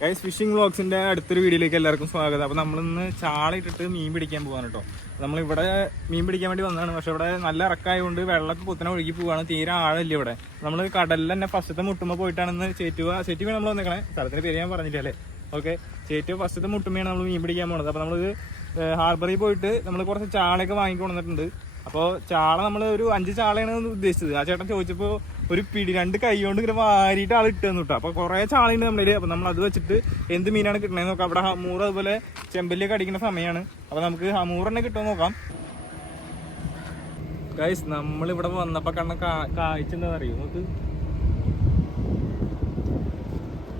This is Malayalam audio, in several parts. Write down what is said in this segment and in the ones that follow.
ഗൈസ് ഫിഷിംഗ് വ്ളോഗ്സിന്റെ അടുത്തൊരു വീഡിയോയിലേക്ക് എല്ലാവർക്കും സ്വാഗതം. അപ്പോൾ നമ്മളിന്ന് ചാള ഇട്ടിട്ട് മീൻ പിടിക്കാൻ പോകാൻ കേട്ടോ. നമ്മളിവിടെ മീൻ പിടിക്കാൻ വേണ്ടി വന്നതാണ്. പക്ഷെ ഇവിടെ നല്ല ഇറക്കായതുകൊണ്ട് വെള്ളമൊക്കെ കുത്തനെ ഒഴുകി പോവാണ്. തീരെ ആഴമില്ല ഇവിടെ. നമ്മൾ കടലിൽ തന്നെ ഫസ്റ്റത്തെ മുട്ടുമ്പോൾ പോയിട്ടാണെന്ന് ചേറ്റുവ നമ്മൾ വന്നേക്കണേ. സ്ഥലത്തിന് പേര് ഞാൻ പറഞ്ഞില്ല അല്ലേ. ഓക്കെ, ചേറ്റുവ ഫസ്റ്റത്തെ മുട്ടുമ്പോഴാണ് നമ്മൾ മീൻ പിടിക്കാൻ പോകുന്നത്. അപ്പോൾ നമ്മൾ ഹാർബറിൽ പോയിട്ട് നമ്മൾ കുറച്ച് ചാളയൊക്കെ വാങ്ങിക്കൊണ്ടിട്ടുണ്ട്. അപ്പോൾ ചാള നമ്മൾ ഒരു 5 ചാളയാണ് ഉദ്ദേശിച്ചത്. ആ ചേട്ടൻ ചോദിച്ചപ്പോൾ ഒരു പിടി 2 കൈ കൊണ്ട് ഇങ്ങനെ വാരിയിട്ട് ആൾ ഇട്ട് തന്നു കേട്ടോ. അപ്പോൾ കുറേ ചാളയുണ്ട് നമ്മുടെ. അപ്പോൾ നമ്മൾ അത് വെച്ചിട്ട് എന്ത് മീനാണ് കിട്ടണേന്ന് നോക്കാം. അവിടെ ഹമൂർ അതുപോലെ ചെമ്പല്ലിയൊക്കെ അടിക്കുന്ന സമയമാണ്. അപ്പോൾ നമുക്ക് ഹമൂർ തന്നെ കിട്ടുമെന്ന് നോക്കാം. ഗൈസ് നമ്മളിവിടെ വന്നപ്പോൾ കണ്ട കാഴ്ച എന്താണെന്ന് അറിയോ നമുക്ക്?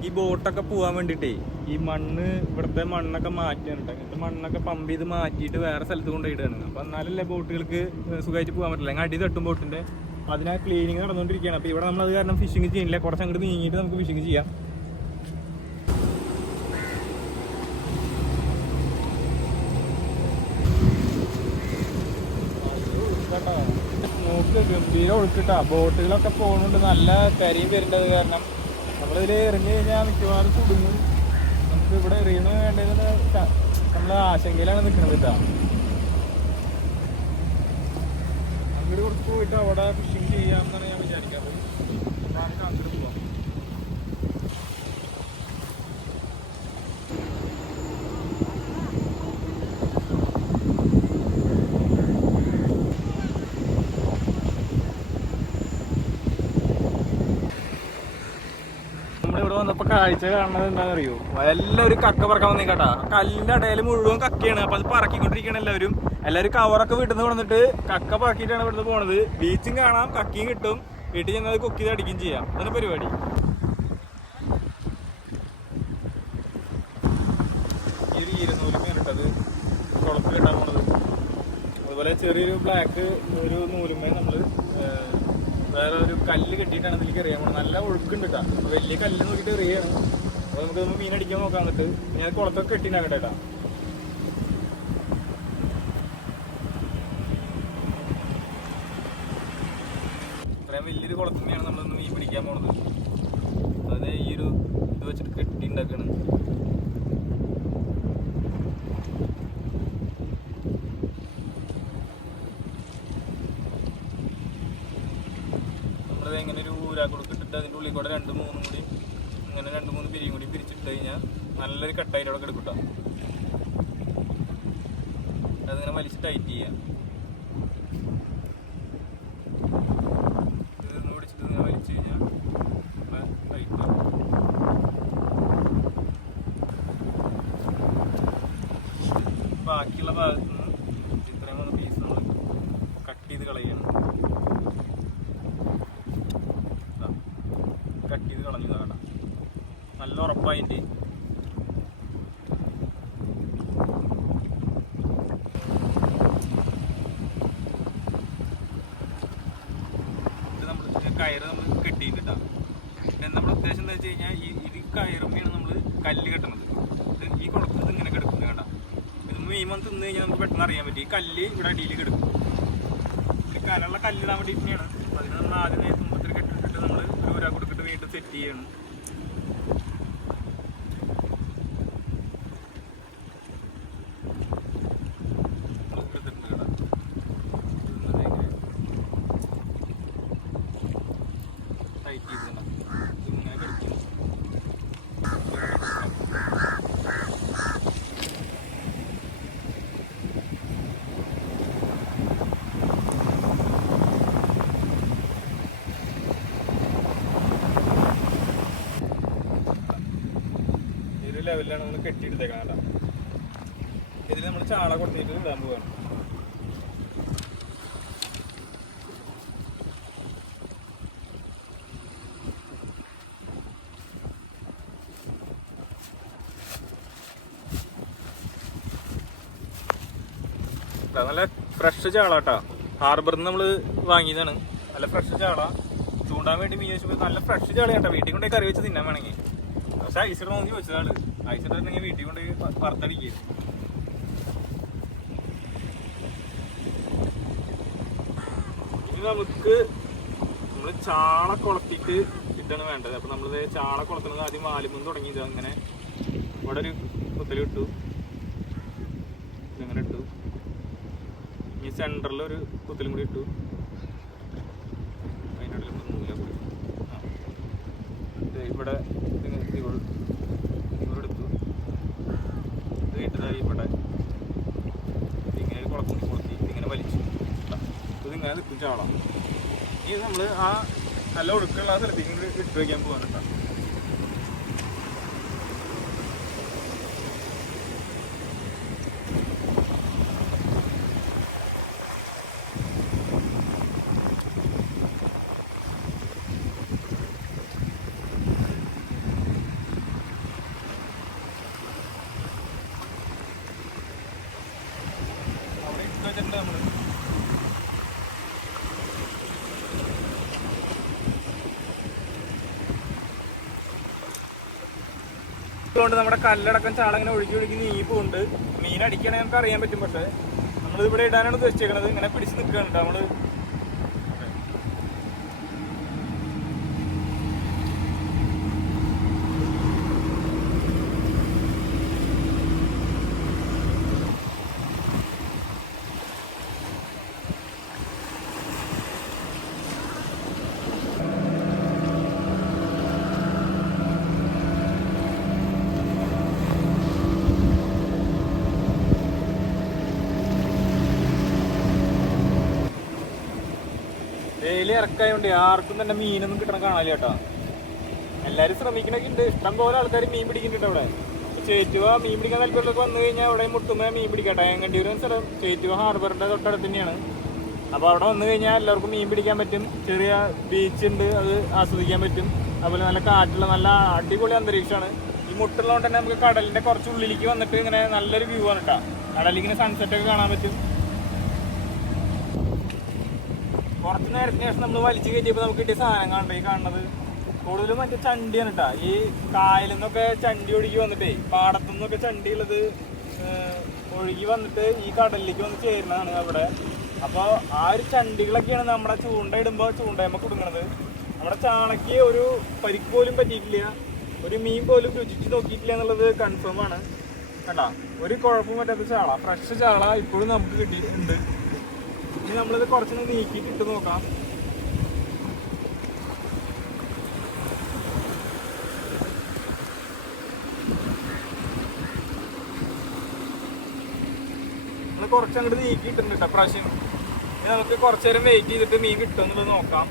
ഈ ബോട്ടൊക്കെ പോകാൻ വേണ്ടിയിട്ടേ ഈ മണ്ണ് ഇവിടുത്തെ മണ്ണൊക്കെ മാറ്റാനുണ്ട്. അങ്ങനത്തെ മണ്ണൊക്കെ പമ്പ് ചെയ്ത് മാറ്റിയിട്ട് വേറെ സ്ഥലത്ത് കൊണ്ടുപോയിടുകയാണ്. അപ്പോൾ എന്നാലല്ലേ ബോട്ടുകൾക്ക് സുഖമായിട്ട് പോകാൻ പറ്റില്ല. അങ്ങ് അടി തട്ടും ബോട്ടിൻ്റെ. അതിനാ ക്ലീനിങ് നടന്നുകൊണ്ടിരിക്കുകയാണ്. അപ്പോൾ ഇവിടെ നമ്മൾ അത് കാരണം ഫിഷിങ് ചെയ്യുന്നില്ല. കുറച്ച് അങ്ങോട്ട് നീങ്ങിയിട്ട് നമുക്ക് ഫിഷിങ് ചെയ്യാം. നോക്ക് ഗംഭീര ഒഴുക്കിട്ടാ. ബോട്ടുകളൊക്കെ പോകുന്നുണ്ട്. നല്ല പെരയും വരുന്നത് കാരണം നമ്മളിതിൽ എറിഞ്ഞു കഴിഞ്ഞാൽ മിക്കവാറും കുടുങ്ങും. നമുക്ക് ഇവിടെ എറിയണ വേണ്ടതെന്ന് നമ്മൾ ആശങ്കയിലാണ് നിൽക്കുന്നത് കേട്ടോ. അങ്ങോട്ട് കുറച്ച് പോയിട്ട് അവിടെ ഫിഷിങ് ചെയ്യാമെന്നാണ് ഞാൻ വിചാരിക്കാറ്. അപ്പോൾ അങ്ങോട്ട് പോവാം. നമ്മളിവിടെ വന്നപ്പോൾ കാഴ്ച കാണുന്നത് എന്താണെന്ന് അറിയോ? എല്ലാവരും കക്ക പറക്കാൻ വന്നേ കേട്ടാ. കല്ലിൻ്റെ ഇടയിൽ മുഴുവൻ കക്കയാണ്. അപ്പോൾ അത് പറക്കിക്കൊണ്ടിരിക്കുകയാണ് എല്ലാവരും കവറൊക്കെ വീട്ടിൽ നിന്ന് കൊണ്ടിട്ട് കക്ക പറക്കിയിട്ടാണ് ഇവിടുന്ന് പോണത്. ബീച്ചും കാണാം, കക്കയും കിട്ടും. വീട്ടിൽ ചെന്നത് കുക്ക് ചെയ്ത് അടിക്കുകയും ചെയ്യാം. അതാണ് പരിപാടി. ഈ ഒരു 200 മീനിട്ടത് കുളത്തിലിട്ടാൻ പോണത്. അതുപോലെ ചെറിയൊരു ബ്ലാക്ക് ഒരു നൂലുമേ നമ്മൾ വേറെ ഒരു കല്ല് കെട്ടിയിട്ടാണ് ഇതിലേക്ക് എറിയാൻ പോകുന്നത്. നല്ല ഒഴുക്കുണ്ട് കേട്ടോ. വലിയ കല്ല് നോക്കിയിട്ട് എറിയാണ്. അപ്പോൾ നമുക്ക് മീൻ അടിക്കാൻ നോക്കാൻ എന്നിട്ട് ഞാൻ കുളത്തൊക്കെ കെട്ടിയിട്ടാണ് കേട്ടോ. ഇത്രയും വലിയൊരു കുളത്തിനെയാണ് നമ്മളൊന്ന് മീൻ പിടിക്കാൻ പോണത്. അതായത് ഈ ഒരു ഇത് വെച്ചിട്ട് കെട്ടി ഉണ്ടാക്കുകയാണ്. ഇങ്ങനെ ഒരു ഊരാക്കുടുക്കിട്ടിട്ട് അതിൻ്റെ ഉള്ളിൽ കൂടെ 2-3 കൂടി ഇങ്ങനെ 2-3 പിരിയും കൂടി പിരിച്ചിട്ട് കഴിഞ്ഞാൽ നല്ലൊരു കട്ടായിട്ട് അവിടെ കിടക്കും കേട്ടോ. അതിങ്ങനെ വലിച്ച് ടൈറ്റ് ചെയ്യാം. ഇതൊന്ന് പിടിച്ചിട്ട് ഇങ്ങനെ വലിച്ചു കഴിഞ്ഞാൽ ടൈറ്റ് ആവും. ബാക്കിയുള്ള ഭാഗത്ത് നിന്ന് ഇത്രയും 3 പീസ് നമ്മൾ കട്ട് ചെയ്ത് കളയണം. കട്ട് ചെയ്ത് കളഞ്ഞു കേട്ടോ. നല്ല ഉറപ്പായിട്ട് ഇത് നമ്മൾ കയറ് നമ്മൾ കെട്ടിയിട്ടാ. പിന്നെ നമ്മുടെ ഉദ്ദേശം എന്താ വെച്ച് കഴിഞ്ഞാൽ ഇത് കയറുമ്പോഴാണ് നമ്മൾ കല്ല് കെട്ടണത്. ഇത് ഈ കുളത്തിൽ ഇങ്ങനെ കിടക്കുന്നത് കേട്ടോ. ഇത് മീൻ തിന്ന് കഴിഞ്ഞാൽ നമുക്ക് പെട്ടെന്ന് അറിയാൻ പറ്റും. ഈ കല്ല് ഇവിടെ അടിയിൽ കിടക്കും. കനുള്ള കല്ലിടാൻ വേണ്ടിയിട്ടാണ്. അതിന് നമ്മൾ ആദ്യം തുമ്പത്തിൽ കെട്ടിട്ടിട്ട് നമ്മൾ ഒരാൾ കൊടുത്തിട്ട് വീണ്ടും സെറ്റ് ചെയ്യണം. ടൈറ്റ് ചെയ്തിട്ടുണ്ടാവും. ഇതിങ്ങനെ കളിക്കും. ലെവലിലാണ് നമ്മൾ കെട്ടിയെടുത്തേക്കാൻ കേട്ടോ. ഇതിൽ നമ്മൾ ചാള കൊടുത്തിട്ട് ഇടാൻ പോവാണ്. നല്ല ഫ്രഷ് ചാള കേട്ടോ. ഹാർബറിൽ നിന്ന് നമ്മൾ വാങ്ങിയതാണ്. നല്ല ഫ്രഷ് ചാള. ചൂണ്ടാൻ വേണ്ടി മീൻ വെച്ചപ്പോൾ നല്ല ഫ്രഷ് ചാള കേട്ടോ. വീട്ടിൽ കൊണ്ടേ കറി വെച്ച് തിന്നാൻ വേണമെങ്കിൽ. പക്ഷെ ഐസിട്ട് നോക്കി വെച്ചതാണ്. ഐസിട്ടുണ്ടെങ്കിൽ വീട്ടിൽ കൊണ്ട് വറുത്തടിക്കുക. ഇനി നമുക്ക് നമ്മൾ ചാള കുളത്തിട്ട് ഇതാണ് വേണ്ടത്. അപ്പോൾ നമ്മൾ ചാള കുളത്തുന്നത് ആദ്യം വാലുമ്പോൾ തുടങ്ങിയത് അങ്ങനെ ഇവിടെ ഒരു കുത്തൽ ഇട്ടു, ഇങ്ങനെ ഇട്ടു. ഈ സെൻറ്ററിൽ ഒരു കുത്തലും കൂടി ഇട്ടു. അതിനിടയിൽ നൂല കൂടി ഇവിടെ എടുത്തു. ഇത് ഇട്ടതായി ഇവിടെ ഇങ്ങനെ കുളത്തി ഇതിങ്ങനെ വലിച്ചു. ഇതിങ്ങനെ നിൽക്കും ചാള. ഇനി നമ്മൾ ആ നല്ല ഒഴുക്കുള്ള ആ സ്ഥലത്തേക്ക് ഇങ്ങോട്ട് ഇട്ട് വയ്ക്കാൻ പോകാനുണ്ടോ. അവിടെ ഇട്ട് വെച്ചിട്ടുണ്ട് നമ്മൾ. ണ്ട് നമ്മുടെ കല്ലടക്കം ചാള ഇങ്ങനെ ഒഴുകി നീങ്ങി പോകുന്നുണ്ട്. മീൻ അടിക്കണേ നമുക്ക് അറിയാൻ പറ്റും. പക്ഷെ നമ്മളിത് ഇവിടെ ഇടാനാണ് ഉദ്ദേശിച്ചേക്കണത്. ഇങ്ങനെ പിടിച്ച് നിൽക്കുകയാണ് നമ്മള്. ഡെയിലി ഇറക്കായോണ്ട് ആർക്കും തന്നെ മീനൊന്നും കിട്ടണം കാണാനില്ല കേട്ടോ. എല്ലാവരും ശ്രമിക്കണൊക്കെ ഉണ്ട്. ഇഷ്ടം പോലെ ആൾക്കാർ മീൻ പിടിക്കുന്നുണ്ട് അവിടെ. ചേറ്റുവ മീൻ പിടിക്കാൻ താല്പര്യമൊക്കെ വന്നു കഴിഞ്ഞാൽ അവിടെ മുട്ടുമ്പോൾ മീൻ പിടിക്കട്ടെ. കണ്ടിവരും സ്ഥലം ചേറ്റുവ ഹാർബറിന്റെ തൊട്ടടുത്ത് തന്നെയാണ്. അപ്പോൾ അവിടെ വന്നു കഴിഞ്ഞാൽ എല്ലാവർക്കും മീൻ പിടിക്കാൻ പറ്റും. ചെറിയ ബീച്ച് ഉണ്ട്, അത് ആസ്വദിക്കാൻ പറ്റും. അതുപോലെ നല്ല കാറ്റുള്ള നല്ല അടിപൊളി അന്തരീക്ഷമാണ്. ഈ മുട്ടുള്ളതുകൊണ്ട് തന്നെ നമുക്ക് കടലിന്റെ കുറച്ച് ഉള്ളിലേക്ക് വന്നിട്ട് ഇങ്ങനെ നല്ലൊരു വ്യൂ ആണ് കേട്ടോ. കടലിൽ ഇങ്ങനെ സൺസെറ്റ് ഒക്കെ കാണാൻ പറ്റും. കുറച്ച് നേരത്തിന് ശേഷം നമ്മൾ വലിച്ചു കയറ്റിയപ്പോൾ നമുക്ക് കിട്ടിയ സാധനം കാണണ്ട ഈ കാണുന്നത് കൂടുതലും മറ്റേ ചണ്ടിയാണ് കേട്ടോ. ഈ കായലിൽ നിന്നൊക്കെ ചണ്ടി ഒഴുകി വന്നിട്ടേ, പാടത്തു നിന്നൊക്കെ ചണ്ടി ഉള്ളത് ഒഴുകി വന്നിട്ട് ഈ കടലിലേക്ക് വന്ന് ചേരുന്നതാണ് അവിടെ. അപ്പോൾ ആ ഒരു ചണ്ടികളൊക്കെയാണ് നമ്മുടെ ചൂണ്ട ഇടുമ്പോൾ ചൂണ്ടയമ്മ കൊടുക്കുന്നത്. നമ്മുടെ ചാളയ്ക്ക് ഒരു പരിക്ക് പോലും പറ്റിയിട്ടില്ല, ഒരു മീൻ പോലും രുചിച്ച് നോക്കിയിട്ടില്ല എന്നുള്ളത് കൺഫേം ആണ് കേട്ടോ. ഒരു കുഴപ്പവും പറ്റാത്ത ചാള, ഫ്രഷ് ചാള ഇപ്പോഴും നമുക്ക് കിട്ടിയിട്ടുണ്ട്. ഇനി നമ്മളിത് കുറച്ചൊന്ന് നീക്കിയിട്ട് ഇട്ട് നോക്കാം. നമ്മൾ കുറച്ചങ്ങോട്ട് നീക്കിയിട്ടുണ്ട് കേട്ടോ പ്രാവശ്യം. ഇനി നമുക്ക് കുറച്ചു നേരം വെയിറ്റ് ചെയ്തിട്ട് മീൻ കിട്ടുമെന്നുള്ളത് നോക്കാം.